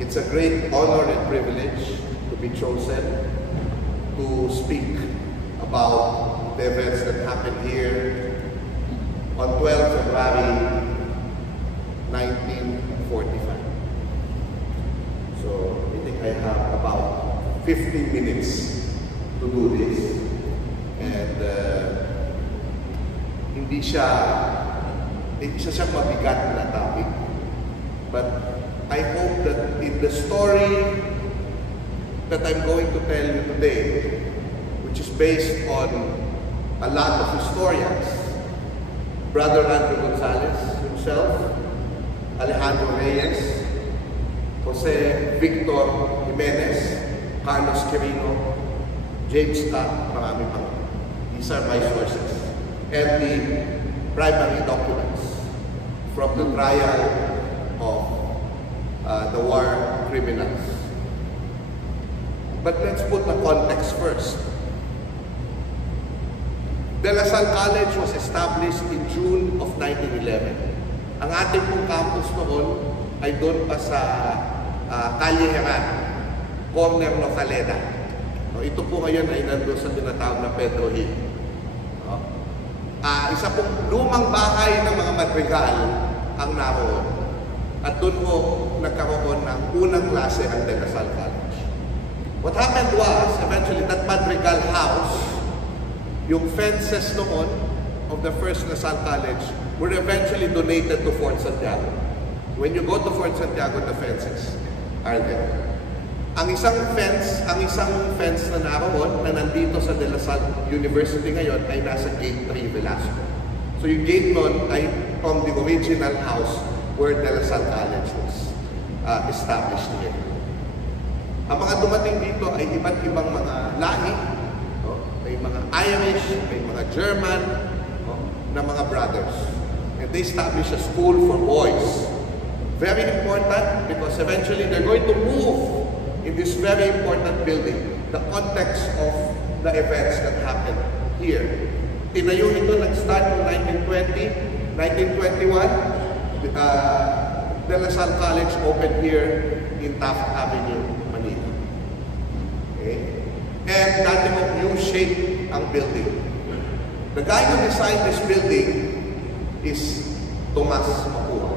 It's a great honor and privilege to be chosen to speak about the events that happened here on 12 February 1945. So I think I have about 15 minutes to do this. And hindi siya mabigat na topic. But I hope that in the story that I'm going to tell you today, which is based on a lot of historians, Brother Andrew Gonzalez himself, Alejandro Reyes, Jose Victor Jimenez, Carlos Quirino, James Scott, marami pang. These are my sources. And the primary documents from the trial of the war criminals. But let's put the context first. De La Salle College was established in June of 1911. Ang ating pong campus noon ay doon pa sa Calle Heran, corner ng Caleda. Ito po ngayon ay nandun sa tinatawag na Pedro Hill. Isa pong lumang bahay ng mga Madrigal ang naroon. At doon po nagkaroon ng unang klase ang De La Salle College. What happened was, eventually, that Madrigal house, yung fences noon of the first La Salle College were eventually donated to Fort Santiago. When you go to Fort Santiago, the fences are there. Ang isang fence na naroon na nandito sa De La Salle University ngayon ay nasa Gate 3 Velasco. So yung gate nun ay from the original house where De La Salle College was established here. Ang mga dumating dito ay iba't ibang mga lahi. May mga Irish, may mga German, na mga brothers. And they established a school for boys. Very important because eventually they're going to move in this very important building, the context of the events that happened here. Tinayo ito nag-start in 1920, 1921, De La Salle College opened here in Taft Avenue, Manila. Okay? And dati mo U-shape ang building. The guy who designed this building is Tomas Mapua.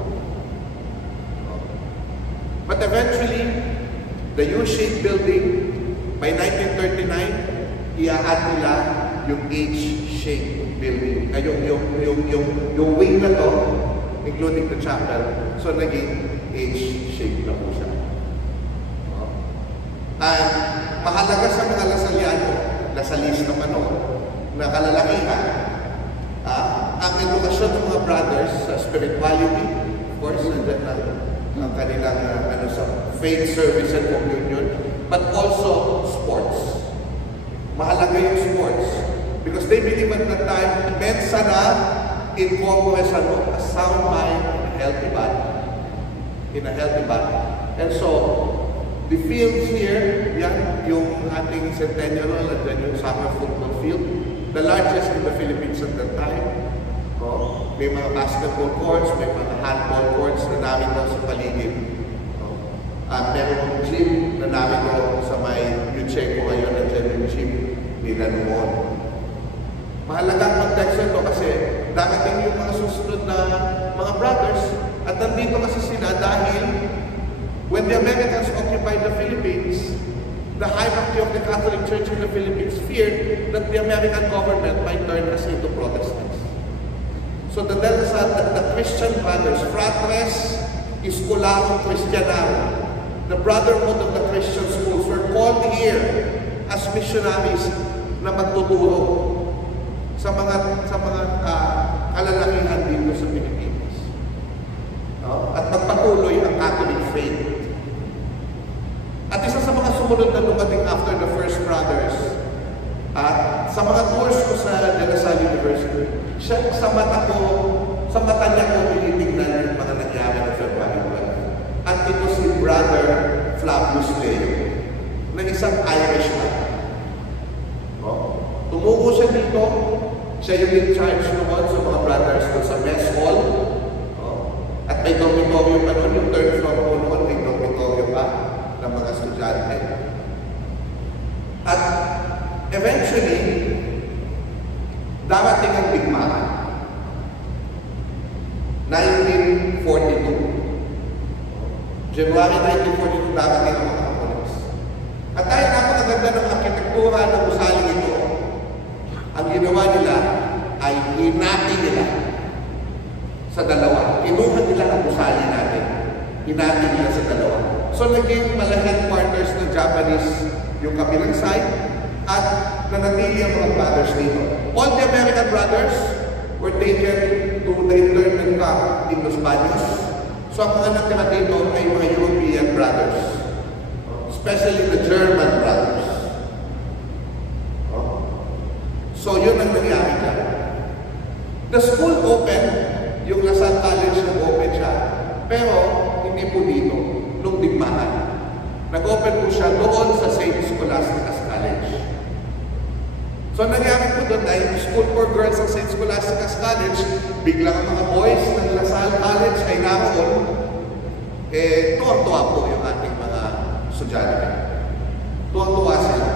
But eventually, the U-shaped building, by 1939, i-add nila yung H-shaped building. Yung wing na to, including the chapel, so naging H-shaped na po siya. And mahalaga sa mga Lasaliano, Lasalista pa noon, na kalalakihan, ang edukasyon ng mga brothers sa spirituality, of course, ang kanilang sa faith, service, and communion, but also sports. Mahalaga yung sports. Because they believe at that time, mensa na incorporates a sound mind in a healthy body. In a healthy body. And so, the fields here, yan, yung ating centennial, and then yung summer football field, the largest in the Philippines at that time. May mga basketball courts, may mga handball courts na narito sa paligid. At meron yung gym na narito sa may Yucheco ngayon, at dyan yung gym nila noon. Mahalagang context ito kasi darating yung mga susunod na mga brothers at nandito kasi sila dahil when the Americans occupied the Philippines, the hierarchy of the Catholic Church in the Philippines feared that the American government might turn us into Protestants. So the Christian brothers, Fratres Escolarum Christianarum, the brotherhood of the Christian schools, were called here as missionaries na magtuturo sa mga kalalakihan dito sa Pilipinas. At magpatuloy ang Catholic faith. At isa sa mga sumunod na dumating after the first brothers, sa mga tours ko sa De La Salle University, sa mata niya ko tinitignan yung mga nangyari ng February 12. At ito si Brother Flavius Leo, na isang Irishman. Tumugo siya dito, siya yung in charge noon sa mga brothers ko sa mess hall. At may dormitorio pa noon, yung third floor po noon, may dormitorio pa. February 1942, darating ang mga Hapones. At dahil napakaganda ng arkitektura ng gusaling ito, ang ginawa nila ay hinati nila sa dalawa. Kinuha nila ang gusali natin. Hinati nila sa dalawa. So naging malaking partners ng Japanese yung kabilang side at nanatili ang mga brothers dito. All the American brothers were taken to the internment camp in Los Baños. So ang mga natira dito ay mga European brothers, especially the German brothers. So yun ang nangyari dyan. The school opened, yung Lasal College nag-open siya, pero hindi po dito, nung digmaan. Nag-open po siya doon sa St. Scholastica's College. So nangyari po doon dahil School for Girls sa St. Scholastica's College, biglang ang mga boys ng Lasal College ay naroon, tuwang-tuwa po yung ating mga estudyante. Tuwang-tuwa sila.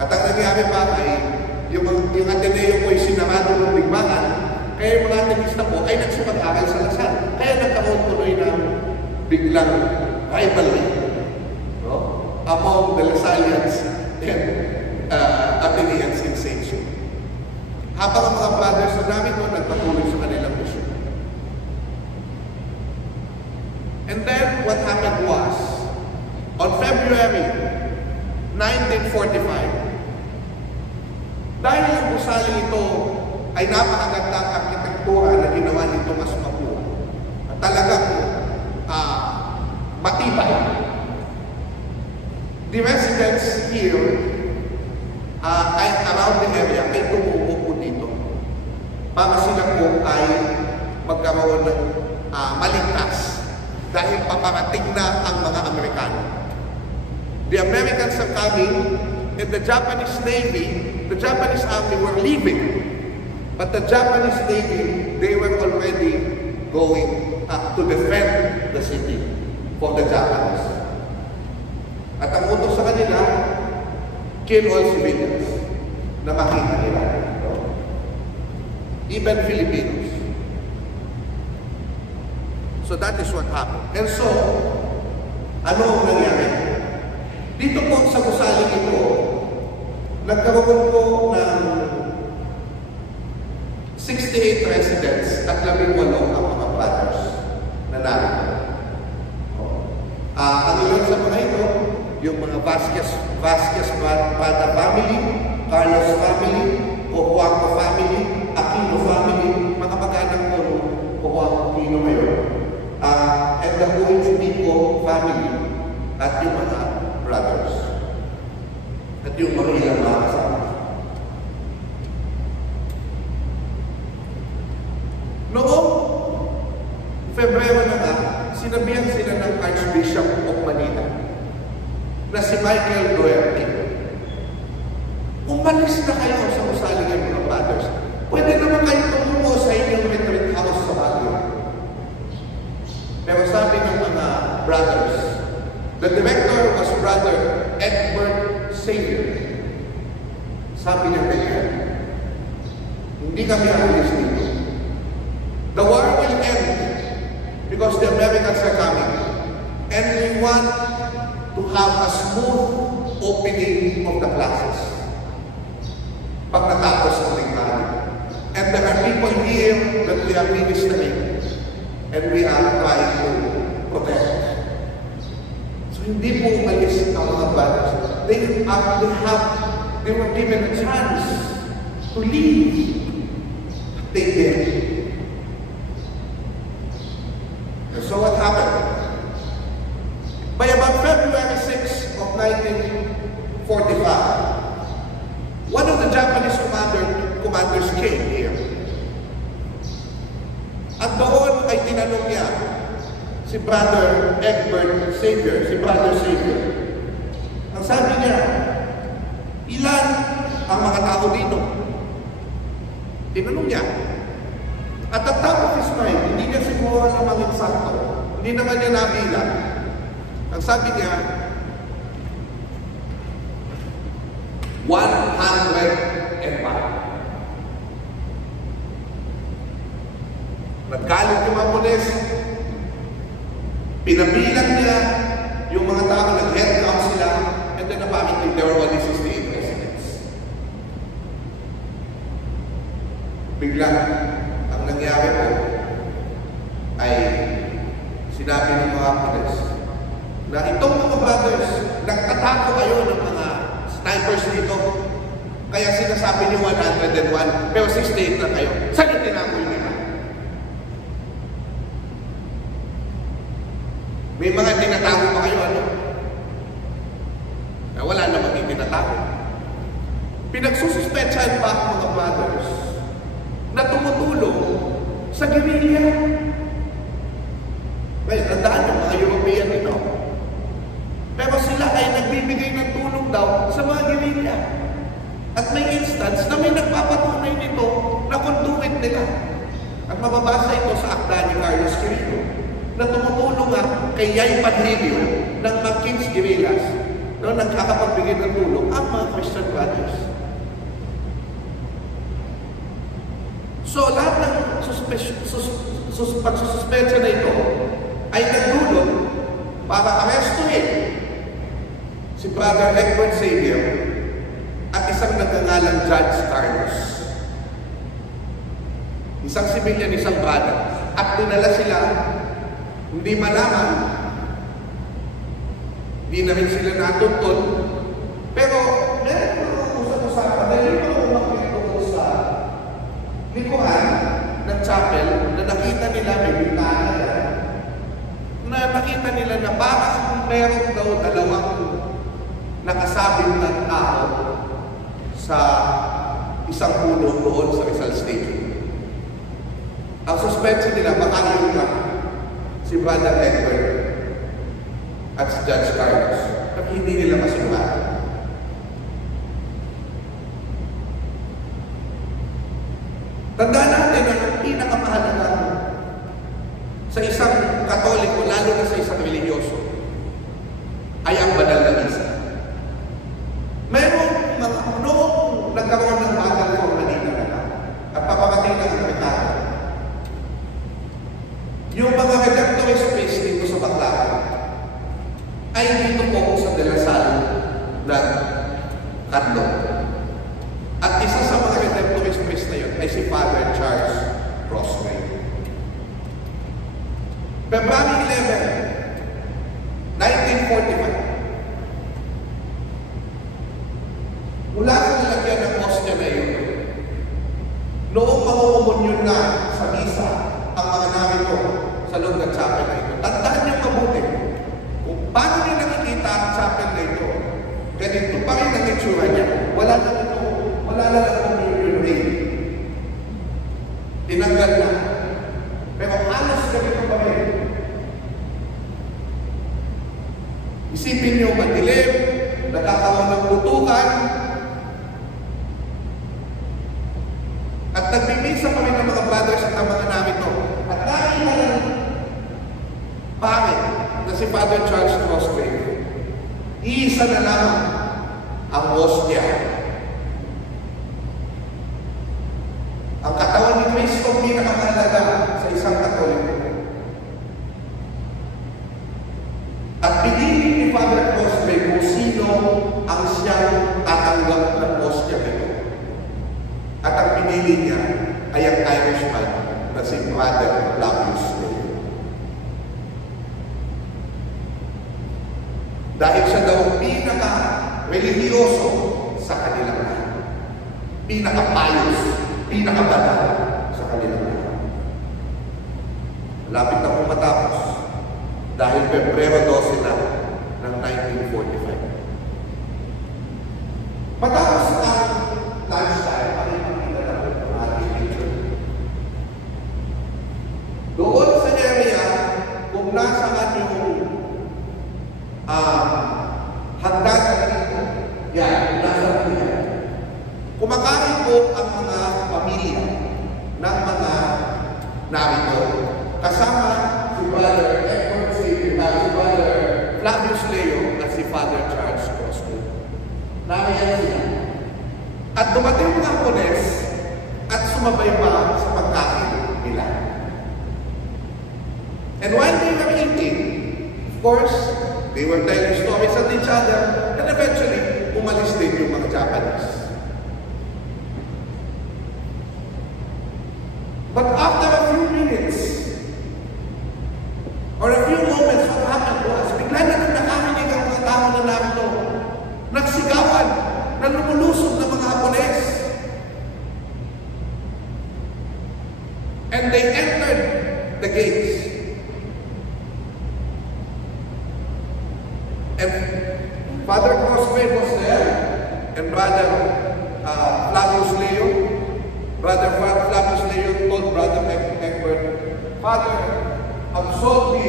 At ang nangyari pa ay yung Ateneo po ay sinamado ng digmaan, kaya yung mga atenista po ay nagsipag-aral sa Lasal. Kaya nagkaroon tuloy ng biglang rivalry, no? Among the Lasalians and Ateneans in St. Jude. Habang ang mga brothers na namin doon nagpatuloy sa kanilang mission. And then what happened was, on February 1945, dahil ang gusali ito ay napakagandang arkitektura na ginawa ni Tomas Mapua at talagang matibay. The residents here ay around the area ay tumubo po dito para sila po ay magkaroon ng maligtas dahil paparating na ang mga Amerikano. The Americans are coming and the Japanese Navy, the Japanese Army were leaving. But the Japanese Navy, they were already going to defend the city for the Japanese. At ang utos sa kanila, kill all civilians na makita nila. No? Even Filipinos. So that is what happened. And so, ano ang nangyari? Dito po sa gusaling ito, nagkaroon po ng 68 residents at 18 ang mga brothers na narito. Ang ilan sa mga ito, yung mga Vasquez Bata family, Carlos family, Ojuanco family, Aquino family, mga pag-anak ko Ojuanco Aquino ngayon, and the Uinchunico family, at yung mga brothers, at yung mga ilang mga kasama. Noong Febrero na nga, sinabihan sila ng Archbishop of Manila na si Michael Duerte. Umalis na kayo sa usaling ng mga brothers. Pwede naman kayo tumumo sa inyong retreat house sa Baguio. Pero sabi ng mga brothers, the director was Brother Edward Xavier. Sabi niya kaya, hindi kami alis dito. The war will end because the Americans are coming. And we want to have a smooth opening of the classes. Pag natapos ang tingnan. And there are people here that we are ministering and we are trying to protect. So hindi po umalis ang mga brothers. They were given a chance to leave. They did. So what happened? By about February 6 of 1945, one of the Japanese commanders came here. At doon ay tinanong niya si Brother Edward Xavier, si Brother Xavier. Ang sabi niya, ilan ang mga tao dito? Tinanong niya. At the top of his mind, hindi niya siguro namang eksakto. Hindi naman niya nabilang. Ang sabi niya, 105. Naggalit yung mga pulis. Pinabilang niya yung mga tao, nag-head count sila, and then apparently there were only 68 residents. Bigla, ang nangyari po ay sinabi ng mga pulis na itong mga brothers, nagtatako kayo ng mga snipers dito. Kaya sinasabi niyo 101, pero 68 na kayo. Saan yung tinakoy nila? May mga tinatago pa kayo, ano? Wala namang itinatago. Pinagsususpetsahan pa ang mga brothers na tumutulong sa guerrilla. Well, tandaan yung mga European ito. Pero sila ay nagbibigay ng tulong daw sa mga guerrilla. At may instance na may nagpapatunay nito na conduit nila. At mababasa ito sa akda ni Carlos Quirino na tumutulong nga kay Yay Padrillo ng King's Guerrillas na nagkakapagbigay ng tulong ang mga Christian brothers. So lahat ng pagsususpensya na ito ay nagdulot para arestuhin si Brother Edward Xavier at isang nagngangalang Judge Carlos. Isang civilian, isang brother. At dinala sila, hindi malaman, hindi na rin sila natuntun, pero meron mga usap-usapan na yung mga umakyat tungkol sa likuran ng chapel na nakita nila, may bintana yan, na nakita nila na parang meron daw dalawang nakasabing ng tao sa isang puno doon sa Rizal Stadium. Ang suspense nila, baka yun lang si Brother Edward at si Judge Carlos. At hindi nila masigurado. Tandaan natin na ang pinakamahalaga sa isang Katoliko, lalo na sa isang religyoso, ay ang banal na misa. Meron mga noong nagkaroon ng bagal ko Manila at papamating ng Amerikano. Yung mga redemptorist space dito sa Baclaran ay dito po sa Delasal ng Kanlo. At isa sa mga redemptorist space na yun ay si Father Charles Crosby. February 11, 1945, mula sa nilagyan ng hostia na yun, noong mangungumunyon na sa misa ang mga narito sa loob ng chapel na ito, tandaan niyo mabuti kung paano niyo nakikita ang chapel na ito, ganito pa rin ang itsura niya. Wala na lang communion ring. Tinanggal na. Pero halos ganito pa rin. Isipin niyo madilim, nakakaroon ng putukan, at nagbibisa pa rin ng mga brothers at ang mga narito. At nakita lang pare na si Father Charles Crosby, iisa na lamang ang hostia. Ang katawan ni Cristo pinakamahalaga sa isang Katoliko. At pinili ni Father Crosby kung sino ang siyang tatanggap ng hostia nito. At ang pinili niya ay ang Irishman na si Brother Flavius Leo. Dahil siya daw pinaka-religyoso sa kanilang lahat. Pinaka-pious, pinaka-banal sa kanilang lahat. Lapit na pong matapos dahil Pebrero 12 na ng 1945. Matapos ang lunchtime, pakikita natin ang ating picture. Doon sa area, kung nasaan yung hagdanan dito, yan, nasa yan. Kumakain po ang mga pamilya ng mga narito. Kasama si Brother Edward Xavier, si Brother Flavius Leo at si Father Charles Crosby. Nariyan sila. At dumating mga Hapones at sumabay pa sa pagkain nila. And while they were eating, course, they were telling stories at each other, and eventually, umalis din yung mga Japanese. But after a few minutes, or a few moments, what happened was, bigla na nang nakarinig ang mga tao na narito, nagsigawan, na lumulusog ng mga Hapones. And they entered the gates. And Father Crossway was there, and Brother Flavius Leo, told Brother Egbert, Father, absolve me,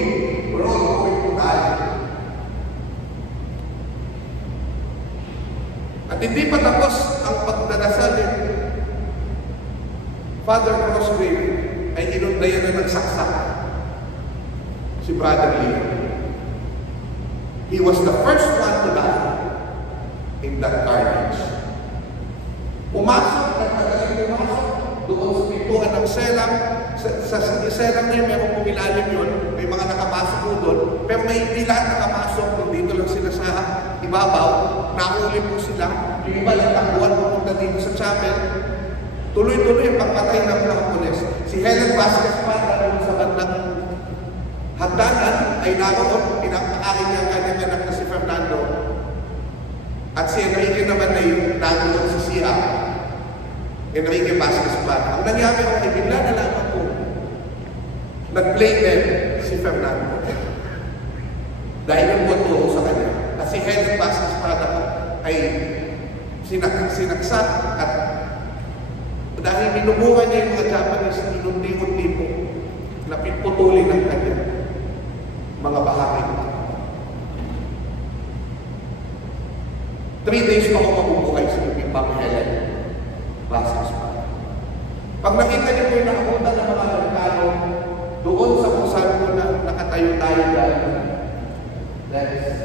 we're all going to die. At hindi pa tapos ang pagdadasal ni Father Crossway ay inundayan na ng saksak si Brother Leo. He was the first one to die in that carnage. Pumasok doon sa pintuan ng selang. Sa selang na yun, mayroong pumilalim yun. May mga nakapasok po doon. Pero may hindi lahat nakapasok. Dito lang sila sa ibabaw. Nahuli po sila. Yung iba lang takuan pupunta dito sa chapel. Tuloy-tuloy ang pagpatay ng mga Hapones. Si Helen Vasquez pa doon sa bandang hagdanan ay naroon. Pinapakain niya ang kanyang anak na si Fernando. At si Enrique naman ay naroon si Sia. Enrique Vasquez pa. Ang nangyari ko ay bigla na lamang po. Nag-play din si Fernando. Dahil yung buto sa kanya. At si Helen Vasquez pa ay sinaksak at dahil minubuhan niya yung mga Japanese, inundi-undi po na pinputulin ng kanya mga bahagi. 3 days pa ako mabubuhay sa Pang Helen Vasquez pa. Pag nakita niyo po yung nakapunta ng mga Amerikano doon sa kung saan po na nakatayo tayo dahil that is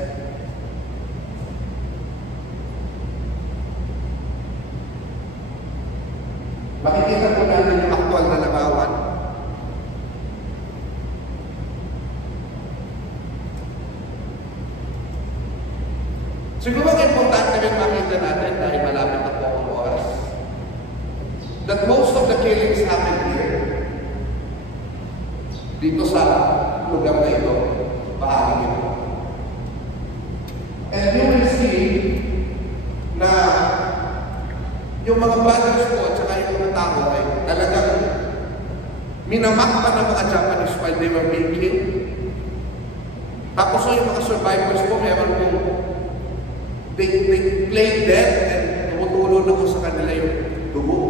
makikita po natin yung aktual na larawan. Siguro ang importante rin makita natin dahil malapit na po ang oras that most of the killings happen here. Dito sa lugar na ito, bahagi ito. And you will see na yung mga brothers ko at saka yung mga tao ay talagang minamak pa ng mga Japanese while they were being killed. Tapos yung mga survivors ko, meron po, they played dead and tumutulong na ko sa kanila yung dugo.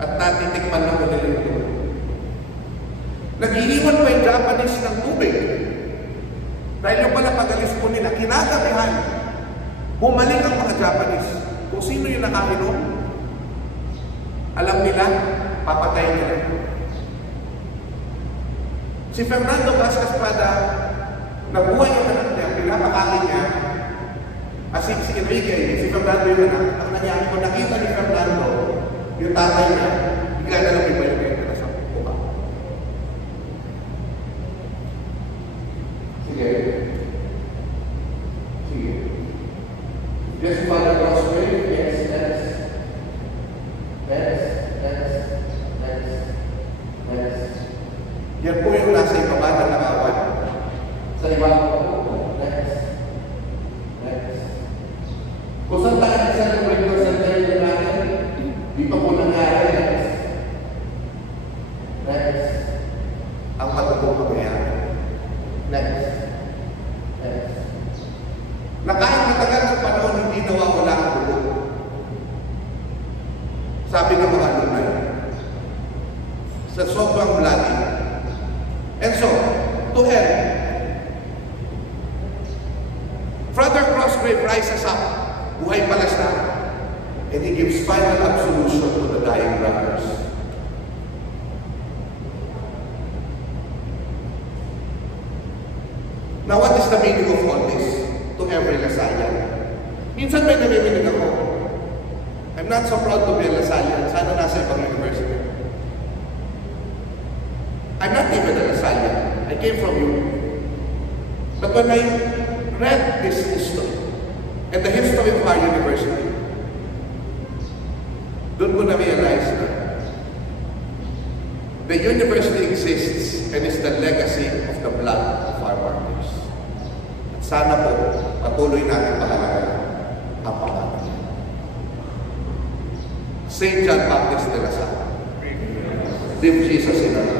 At natitikman na ko nila yung dugo. Nag-iiwan pa yung Japanese ng tubig. Dahil yung pala pag-alis po nila, kinagabihan, bumalik ang mga Japanese. Kung sino yung nakainom, alam nila, papatayin nila. Si Fernando Vasquez Prada, nabuhay yung anak niya, pinapakain niya, si Enrique, si Fernando yung anak. Ang nangyari ko, nakita ni Fernando, yung tatay niya, bigla na lang iba yung kaya sa buka. Sige. Sige. Yes, Father Crossway, yes. Yan po yung nasa ibaba na nakawan. Sa ibaba po. Next. Kung saan tayo celebrate ko sa tayo natin, dito po nangyari. Next. Ang patutong mangyayari. Next. Na kahit matagal sa panahon, hindi nawawala ang dugo. Sabi ng mga alumni, sa sobrang bloody. And so, to end, Father Crossgrave rises up, buhay pala siya, and he gives final absolution to the dying brothers. Now, what is the meaning of all this to every Lasallian? Minsan may namiminig ako. I'm not so proud to be a Lasallian. Sana nasa ibang university. I'm not even a Lasallian. I came from you. But when I read this history, and the history of our university, doon ko na-realize na the university exists and is the legacy of the blood of our martyrs. At sana po, patuloy natin pahalagan ang pangalan. St. John Baptist de la Salle. Live Jesus in our lives.